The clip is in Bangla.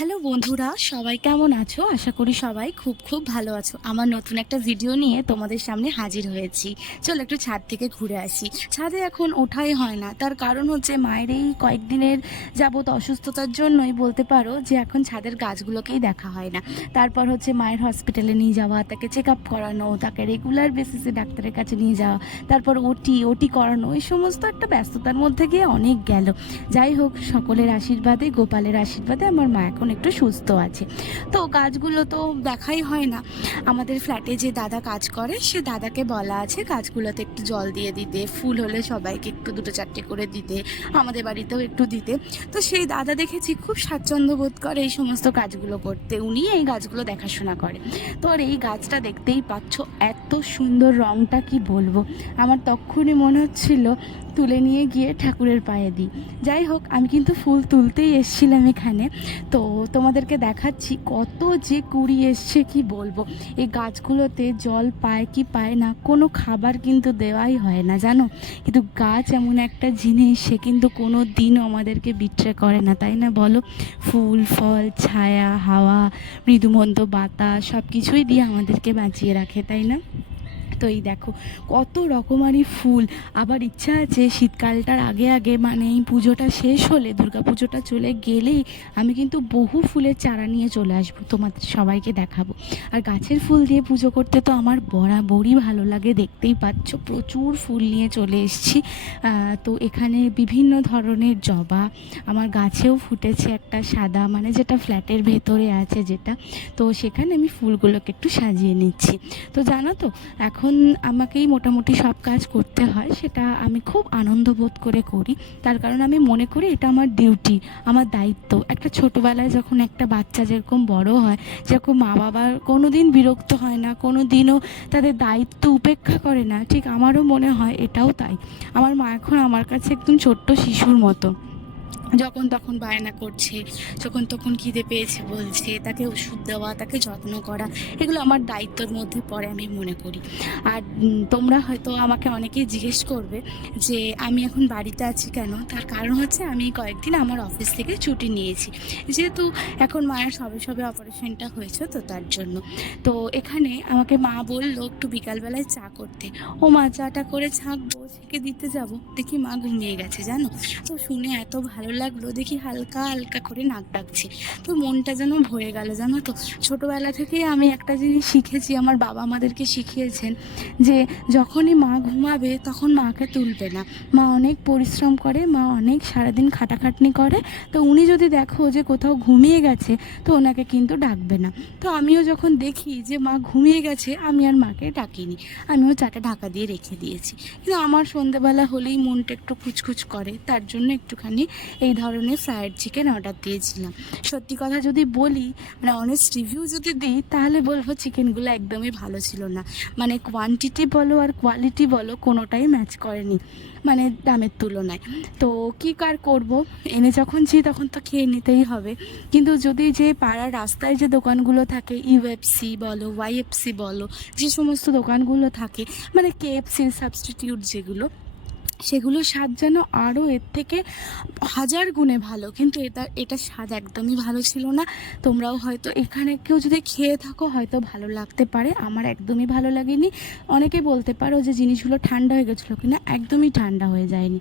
হ্যালো বন্ধুরা, সবাই কেমন আছো? আশা করি সবাই খুব খুব ভালো আছো। আমার নতুন একটা ভিডিও নিয়ে তোমাদের সামনে হাজির হয়েছি। চলো একটু ছাদ থেকে ঘুরে আসি। ছাদে এখন ওঠাই হয় না, তার কারণ হচ্ছে মায়ের এই কয়েকদিনের যাবত অসুস্থতার জন্যই বলতে পারো যে এখন ছাদের গাছগুলোকেই দেখা হয় না। তারপর হচ্ছে মায়ের হসপিটালে নিয়ে যাওয়া, তাকে চেক আপ করানো, তাকে রেগুলার বেসিসে ডাক্তারের কাছে নিয়ে যাওয়া, তারপর ওটি করানো, এই সমস্ত একটা ব্যস্ততার মধ্যে গিয়ে অনেক গেল। যাই হোক, সকলের আশীর্বাদে, গোপালের আশীর্বাদে আমার মা এখন একটু সুস্থ আছে। তো গাছগুলো তো দেখাই হয় না। আমাদের ফ্ল্যাটে যে দাদা কাজ করে, সে দাদাকে বলা আছে গাছগুলোতে একটু জল দিয়ে দিতে, ফুল হলে সবাইকে একটু দুটো চারটে করে দিতে, আমাদের বাড়িতেও একটু দিতে। তো সেই দাদা দেখেছি খুব স্বাচ্ছন্দ্য বোধ করে এই সমস্ত কাজগুলো করতে, উনি এই গাছগুলো দেখাশোনা করে। তো আর এই গাছটা দেখতেই পাচ্ছ, এত সুন্দর, রঙটা কি বলবো, আমার তখনই মনে হচ্ছিল তুলে নিয়ে গিয়ে ঠাকুরের পায়ে দিই। যাই হোক, আমি কিন্তু ফুল তুলতেই এসেছিলাম এখানে। তো তোমাদেরকে দেখাচ্ছি কত যে কুড়ি এসছে, কি বলবো। এই গাছগুলোতে জল পায় কি পায় না, কোনো খাবার কিন্তু দেওয়াই হয় না জানো। কিন্তু গাছ এমন একটা জিনিস, সে কিন্তু কোনো দিনও আমাদেরকে বিট্রে করে না, তাই না বলো? ফুল ফল, ছায়া, হাওয়া, মৃদুমন্দ বাতাস, সব কিছুই দিয়ে আমাদেরকে বাঁচিয়ে রাখে, তাই না? তো এই দেখো কত রকমারি ফুল। আবার ইচ্ছা আছে শীতকালটার আগে আগে, মানে এই পুজোটা শেষ হলে, দুর্গা পুজোটা চলে গেলেই আমি কিন্তু বহু ফুলের চারা নিয়ে চলে আসবো, তোমাদের সবাইকে দেখাবো। আর গাছের ফুল দিয়ে পুজো করতে তো আমার বরাবরই ভালো লাগে, দেখতেই পাচ্ছ প্রচুর ফুল নিয়ে চলে এসেছি। তো এখানে বিভিন্ন ধরনের জবা, আমার গাছেও ফুটেছে একটা সাদা, মানে যেটা ফ্ল্যাটের ভেতরে আছে যেটা। তো সেখানে আমি ফুলগুলোকে একটু সাজিয়ে নিচ্ছি। তো জানো তো, এখন আমাকেই মোটামুটি সব কাজ করতে হয়, সেটা আমি খুব আনন্দ বোধ করে করি। তার কারণ আমি মনে করি এটা আমার ডিউটি, আমার দায়িত্ব। একটা ছোটোবেলায় যখন একটা বাচ্চা যেরকম বড় হয়, যেরকম মা বাবার কোনো দিন বিরক্ত হয় না, কোনো দিনও তাদের দায়িত্ব উপেক্ষা করে না, ঠিক আমারও মনে হয় এটাও তাই। আমার মা এখন আমার কাছে একদম ছোট্ট শিশুর মতো, যখন তখন বায়না করছে, যখন তখন খিদে পেয়েছে বলছে, তাকে ওষুধ দেওয়া, তাকে যত্ন করা, এগুলো আমার দায়িত্বর মধ্যে পড়ে আমি মনে করি। আর তোমরা হয়তো আমাকে অনেকেই জিজ্ঞেস করবে যে আমি এখন বাড়িতে আছি কেন। তার কারণ হচ্ছে আমি কয়েকদিন আমার অফিস থেকে ছুটি নিয়েছি, যেহেতু এখন মায়ের সবে সবে অপারেশনটা হয়েছে, তো তার জন্য। তো এখানে আমাকে মা বললো একটু বিকালবেলায় চা করতে। ও মা, চাটা করে ছাঁকবো, ছেঁকে দিতে যাব, দেখি মা ঘুমিয়ে গেছে জানো। তো শুনে এত ভালো লাগলো, দেখি হালকা হালকা করে নাক ডাকছে, তো মনটা যেন ভরে গেল জানো তো। ছোটোবেলা থেকেই আমি একটা জিনিস শিখেছি, আমার বাবা আমাদেরকে শিখিয়েছেন যে যখনই মা ঘুমাবে তখন মাকে তুলবে না। মা অনেক পরিশ্রম করে, মা অনেক সারাদিন খাটাখাটনি করে, তো উনি যদি দেখো যে কোথাও ঘুমিয়ে গেছে, তো ওনাকে কিন্তু ডাকবে না। তো আমিও যখন দেখি যে মা ঘুমিয়ে গেছে, আমি আর মাকে ডাকিনি, আমিও চাটা ঢাকা দিয়ে রেখে দিয়েছি। কিন্তু আমার সন্ধেবেলা হলেই মনটা একটু খুচখুচ করে, তার জন্য একটুখানি এই ধরনের ফ্রায়েড চিকেন অর্ডার দিয়েছিলাম। সত্যি কথা যদি বলি, মানে অনেস্ট রিভিউ যদি দিই, তাহলে বলবো চিকেনগুলো একদমই ভালো ছিল না। মানে কোয়ান্টিটি বলো আর কোয়ালিটি বলো, কোনোটাই ম্যাচ করেনি, মানে দামের তুলনায়। তো কী কার করবো, এনে যখনছি তখন তো খেয়ে নিতেই হবে। কিন্তু যদি যে পাড়ার রাস্তায় যে দোকানগুলো থাকে, ইউএফসি বলো, ওয়াইএফসি বলো, যে সমস্ত দোকানগুলো থাকে, মানে কেএফসির সাবস্টিটিউট যেগুলো, সেগুলোর স্বাদ যেন আরও এর থেকে হাজার গুণে ভালো, কিন্তু এটা স্বাদ একদমই ভালো ছিল না। তোমরাও হয়তো এখানে কেউ যদি খেয়ে থাকো হয়তো ভালো লাগতে পারে, আমার একদমই ভালো লাগেনি। অনেকে বলতে পারো যে জিনিসগুলো ঠান্ডা হয়ে গেছিলো কিনা, একদমই ঠান্ডা হয়ে যায়নি।